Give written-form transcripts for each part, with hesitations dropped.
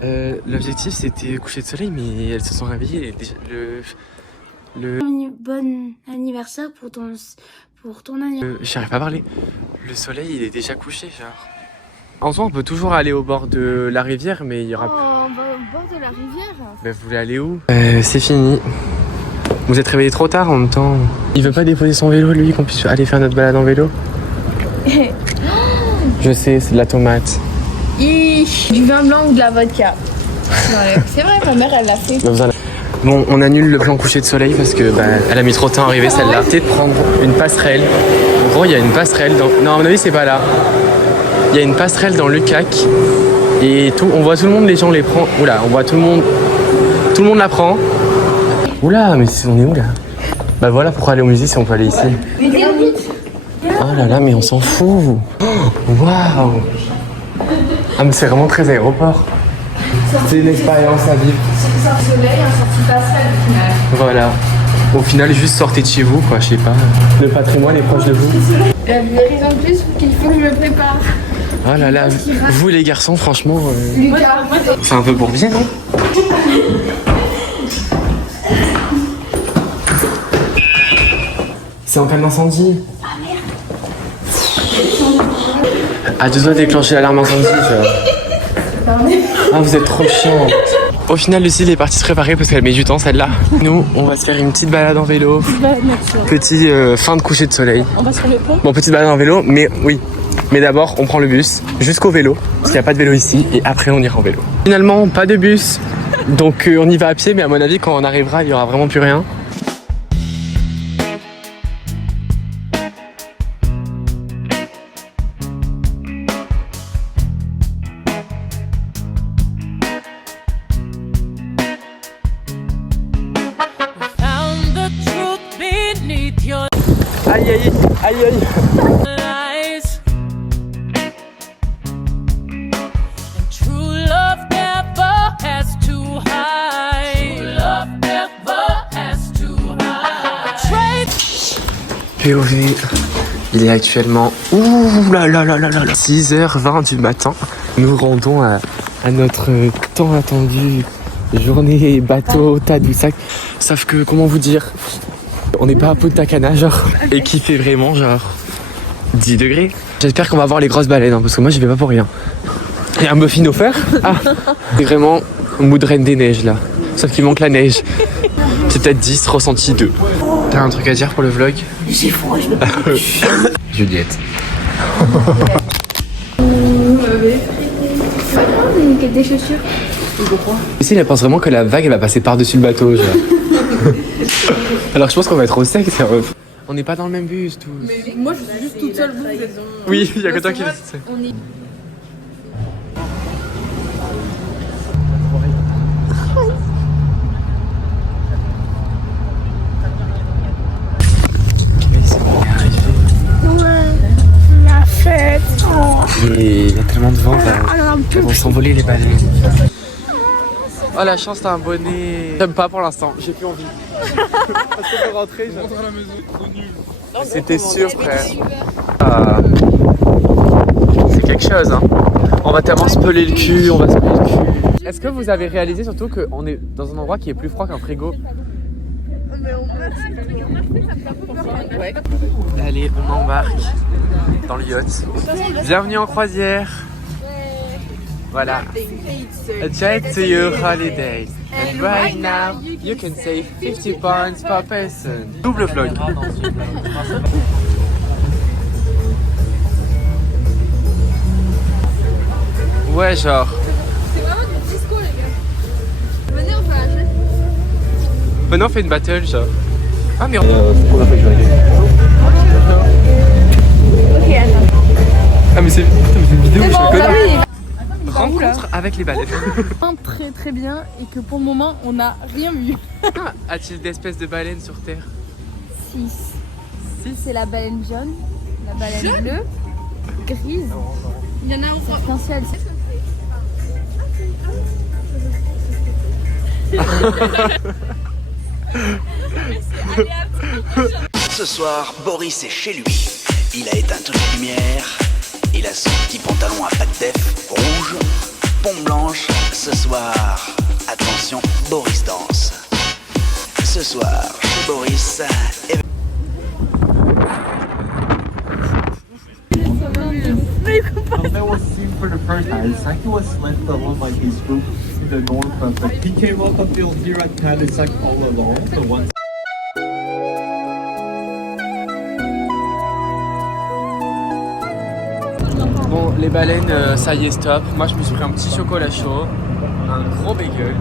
L'objectif c'était coucher de soleil, mais elles se sont réveillées. Bon anniversaire pour ton anniversaire. J'arrive pas à parler. Le soleil il est déjà couché, genre. En soi, on peut toujours aller au bord de la rivière, mais il y aura. Oh, on va au bord de la rivière. Bah, vous voulez aller où? C'est fini. Vous êtes réveillés trop tard en même temps. Il veut pas déposer son vélo, lui, qu'on puisse aller faire notre balade en vélo? Je sais, c'est de la tomate. Du vin blanc ou de la vodka. C'est vrai, ma mère elle l'a fait. Bon, on annule le plan coucher de soleil parce que elle a mis trop de temps à arriver celle-là. Peut-être prendre une passerelle. En gros, il y a une passerelle dans. Non, à mon avis, c'est pas là. Il y a une passerelle dans Lucac et tout. On voit tout le monde, les gens les prennent. Oula, on voit tout le monde. Tout le monde la prend. Oula, mais on est où là? Bah voilà, pourquoi aller au musée si on peut aller ici? Oh là là, mais on s'en fout. Waouh. Ah mais c'est vraiment très aéroport. C'est une expérience à vivre. Un soleil, un sorti passerelle au final. Voilà. Au final, juste sortez de chez vous, quoi, je sais pas. Le patrimoine est proche de vous. La raison de plus qu'il faut que je me prépare. Oh là là, vous les garçons, franchement... Lucas. C'est un peu pour bien, non? C'est en cas d'incendie. Ah merde. Ah, tu dois déclencher l'alarme incendie, genre. Ah, vous êtes trop chiant. Au final, Lucille est partie se préparer parce qu'elle met du temps, celle-là. Nous, on va se faire une petite balade en vélo. Petit fin de coucher de soleil. On va sur le pont. Bon, petite balade en vélo, mais oui. Mais d'abord, on prend le bus jusqu'au vélo, parce qu'il n'y a pas de vélo ici, et après, on ira en vélo. Finalement, pas de bus, donc on y va à pied, mais à mon avis, quand on arrivera, il n'y aura vraiment plus rien. Aïe aïe aïe aïe. POV, il est actuellement 6h20 du matin. Nous rendons à notre tant attendu journée bateau Tadoussac. Sauf que, comment vous dire, on n'est pas à Punta Cana, genre, et qui fait vraiment genre 10 degrés. J'espère qu'on va voir les grosses baleines, hein, parce que moi j'y vais pas pour rien. Et un muffin offert. Ah, c'est vraiment mood reine des neiges là. Sauf qu'il manque la neige. C'est peut-être 10 ressenti 2. T'as un truc à dire pour le vlog? J'ai froid, je me Juliette. Des chaussures. Ici, elle pense vraiment que la vague elle va passer par-dessus le bateau, genre. Alors je pense qu'on va être au sec, c'est vrai. On n'est pas dans le même bus tous. Mais moi je suis juste toute seule, vous êtes... Oui, il y a que toi qui le sais. On est... La fête. Et il y a tellement de vent, elles vont s'envoler les baleines. Oh la chance, t'as un bonnet. J'aime pas pour l'instant, j'ai plus envie. Est-ce qu'on peut rentrer? Je rentre à la maison, trop nul. C'était sûr, frère. C'est quelque chose, hein. On va tellement se peler le cul, on va se peler le cul. Est-ce que vous avez réalisé surtout qu'on est dans un endroit qui est plus froid qu'un frigo? Allez, on embarque dans le yacht. Bienvenue en croisière. Voilà. A jet to your holiday. And right now, you can save 50 pounds per person. Double vlog. Ouais, genre. C'est vraiment du disco, les gars. Venez, on fait un jeu. Venez, on fait une battle, genre. Ah, mais c'est pour la fois que je vais aller. Ok, attends. Ah, mais c'est une vidéo, je suis un connard. Oui. Rencontre avec les baleines. Très très bien et que pour le moment on n'a rien vu. A-t-il d'espèces de baleines sur Terre? 6. C'est la baleine jaune, la baleine bleue, grise. Il y en a encore. Potentiel. Ce soir, Boris est chez lui. Il a éteint toutes les lumières. Il a son petit pantalon à pattes def rouge, Pont-Blanche. Ce soir, attention, Boris danse. Ce soir, chez Boris, That was seen for the first time. Saki was left alone by his group in the north, but he came up until here at Tadoussac all alone. So once Bon, les baleines, ça y est, stop. Moi, je me suis pris un petit chocolat chaud, un gros bagel.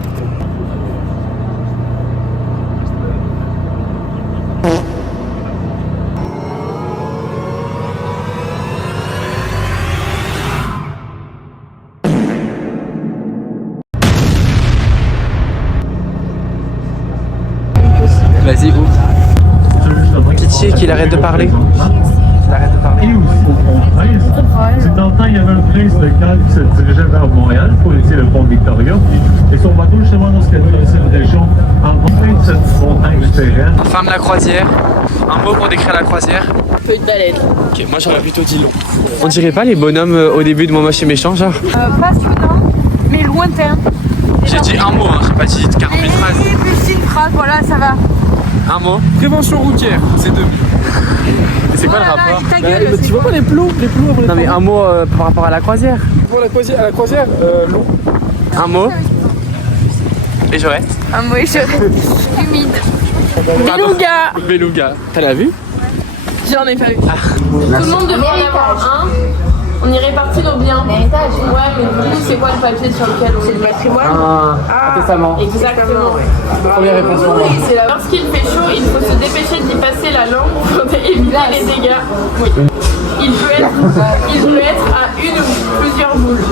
Vas-y, ouvre. Pitié qu'il arrête de parler. Qu'il arrête de parler. et aussi au pont-Prince. C'est dans le temps, il y avait un prince local qui se dirigeait vers Montréal pour laisser le pont Victoria. Et son bateau, justement, lorsqu'il traversait une région, empruntait cette montagne souterraine. Fin de la croisière. Un mot pour décrire la croisière. Peu de baleine. Ok, moi j'aurais plutôt dit long. On dirait pas les bonhommes au début de Mon Moche et Méchant, genre? Passionnant, mais lointain. J'ai dit un mot, hein, j'ai pas dit 40 000 phrases. Et plus une phrase, voilà, ça va. Un mot. Prévention routière, c'est 2. Et c'est quoi le rapport? Ta gueule, Tu vois pas les plots Non mais un mot par rapport à la croisière. Pour à la croisière, long. Un mot. Et je reste. un mot humide. Beluga. Beluga. T'as la vue? J'en ai pas vu. Tout le monde devrait en avoir un. On y répartit nos biens. L'héritage. Ouais, mais du coup, c'est quoi le papier sur lequel on... C'est le patrimoine. Un testament. Exactement. Première réponse pour moi. C'est là. Lorsqu'il fait chaud, il faut se dépêcher d'y passer la langue pour éviter les dégâts. Oui. Il peut être à une ou plusieurs boules.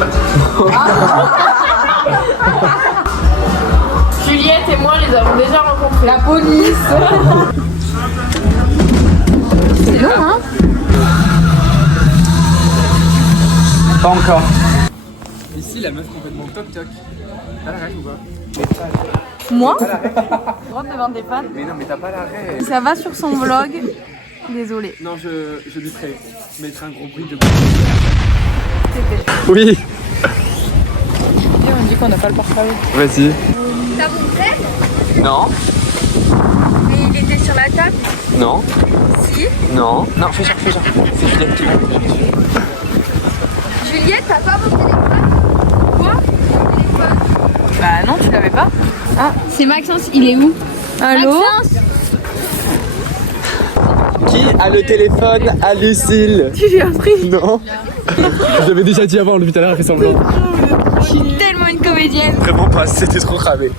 Juliette et moi les avons déjà rencontrés. La police. C'est long, hein? Pas encore. Ici, la meuf complètement toc-toc. T'as l'arrêt ou pas? Moi? Droite devant des fans. Mais non, mais t'as pas l'arrêt. Ça va sur son vlog. Désolée. Non, je lui ferai mettre un gros bruit de... Oui. On dit qu'on n'a pas le portable. Vas-y. T'as mon frère? Non. Mais il était sur la table. Non. Si. Non. Non, fais genre. C'est Juliette qui va. Juliette, t'as pas mon téléphone? Quoi? Mon téléphone. Bah non, tu l'avais pas. C'est Maxence, il est où? Allô? Maxence? Qui a le téléphone à Lucille? Tu lui as pris? Non. Je l'avais déjà dit avant, lui tout à l'heure, il fait semblant. Je suis tellement une comédienne. Vraiment pas, c'était trop cramé.